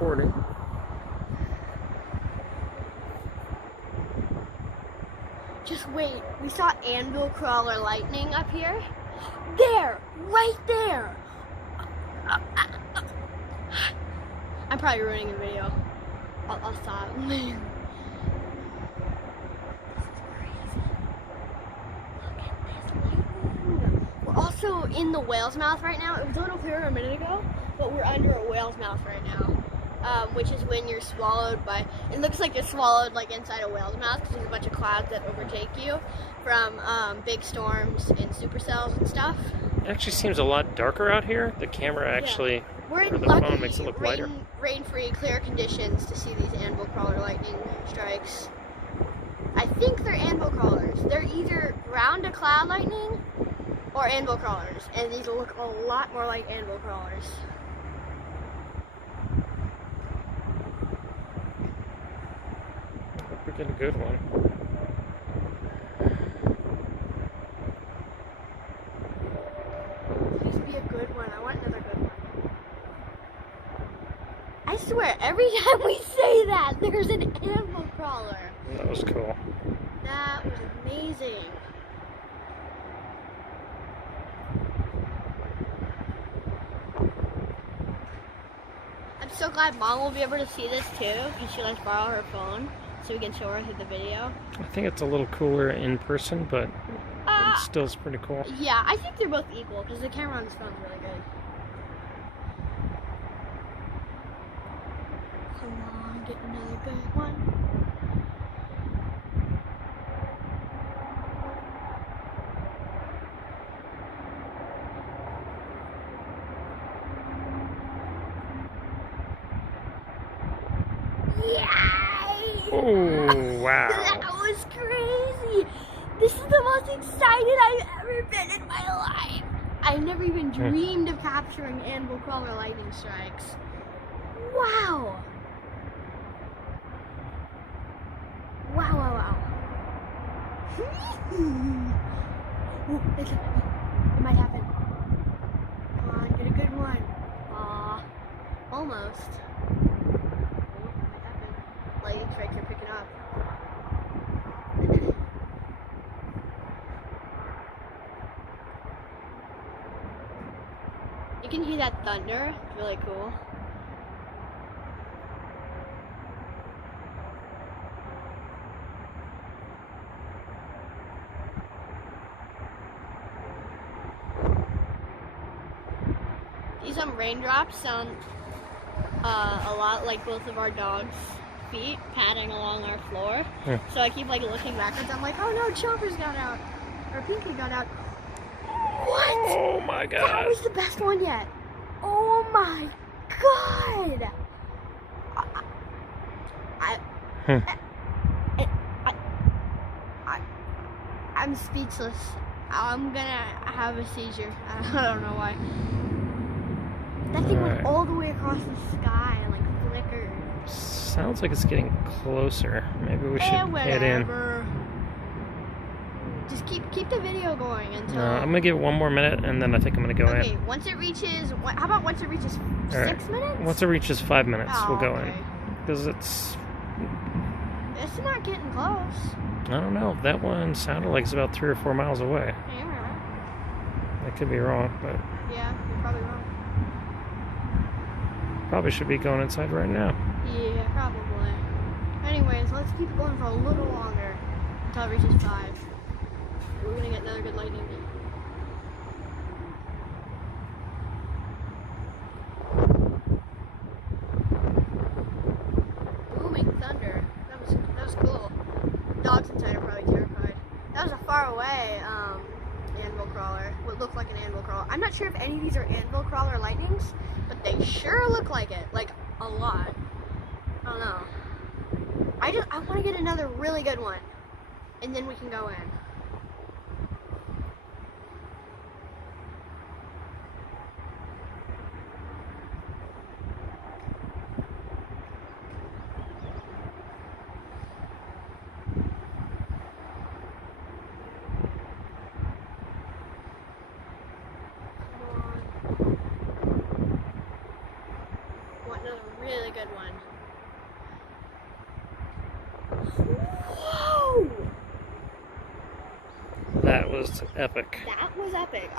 recording. Just wait, we saw anvil crawler lightning up here. There, right there. I'm probably ruining the video. I'll stop. We're also in the whale's mouth right now. It was a little clearer a minute ago, but we're under a whale's mouth right now, which is when you're swallowed by, it looks like you're swallowed like inside a whale's mouth because there's a bunch of clouds that overtake you from big storms and supercells and stuff. It actually seems a lot darker out here. The camera actually, We're in or the lucky phone makes it look lighter. rain-free, clear conditions to see these anvil crawler lightning strikes. I think they're anvil crawlers. They're either ground to cloud lightning or anvil crawlers, and these look a lot more like anvil crawlers. Hope we get a good one. Please be a good one. I want another good one. I swear, every time we say that, there's an anvil crawler. That was cool. That was amazing. I'm so glad Mom will be able to see this too, and she lets borrow her phone so we can show her through the video. I think it's a little cooler in person, but it still is pretty cool. Yeah, I think they're both equal because the camera on this phone is really good. Come on, get another good one. Yay! Oh, wow. That was crazy. This is the most excited I've ever been in my life. I never even dreamed of capturing anvil crawler lightning strikes. Wow. Wow, wow, wow. Ooh, it might happen. Come on, get a good one. Aw, almost. Lightning strike you're picking up. You can hear that thunder. It's really cool. These raindrops sound a lot like both of our dogs' feet padding along our floor. Yeah. So I keep like looking backwards. I'm like, oh no, Choker's got out. Or Pinky got out. What? Oh my god. That was the best one yet. Oh my god. I'm speechless. I'm gonna have a seizure. I don't know why. That thing went all the way across the sky and like flickered. Sounds like it's getting closer. Maybe we should head in. Just keep the video going until. I'm gonna give it one more minute, and then I think I'm gonna go in. Okay, once it reaches. How about once it reaches 6 minutes? Once it reaches 5 minutes, we'll go in. Okay. Because it's not getting close. I don't know. That one sounded like it's about 3 or 4 miles away. Yeah, I could be wrong, but yeah, you're probably wrong. probably should be going inside right now. Yeah, probably. Anyways, let's keep it going for a little longer until it reaches 5. We're gonna get another good lightning. Booming thunder. That was cool. Dogs inside are probably terrified. That was a far away anvil crawler. What looked like an anvil crawler. I'm not sure if any of these are anvil crawler lightnings, but they sure look like it. Like a lot. I don't know. I want to get another really good one, and then we can go in. Want another really really good one. Whoa! That was epic. That was epic.